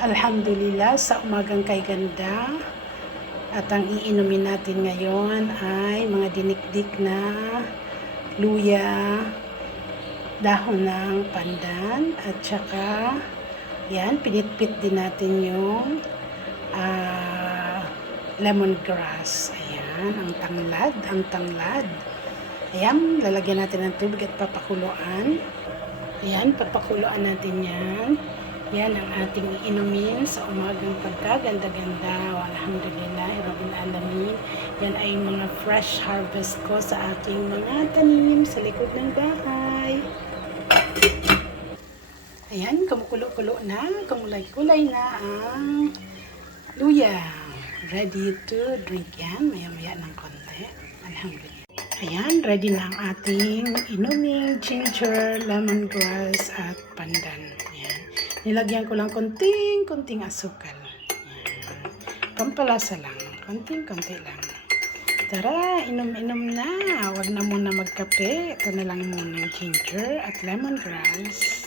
Alhamdulillah, sa umagang kay ganda. At ang iinumin natin ngayon ay mga dinikdik na luya, dahon ng pandan, at saka yan, pinitpit din natin yung lemongrass. Ayan, ang tanglad. Ayan, lalagyan natin ng tubig at papakuluan. Ayan, papakuluan natin yan. Yan ang ating iinumin sa umagang pagkaganda-ganda. Alhamdulillah, Rabbil Alamin. Yan ay mga fresh harvest ko sa aking mga tanim sa likod ng bahay. Ayan, kumukulo-kulo na, kumulay-kulay na ang luya. Ready to drink yan, maya-maya ng konti. Alhamdulillah. Ayan, ready na ang ating inuming ginger, lemongrass, at pandan. Ayan. Nilagyan ko lang konting asukal. Ayan. Pampalasa lang. Konting-konti lang. Tara, inom-inom na. Huwag na muna magkape. Ito na lang muna ginger at lemongrass.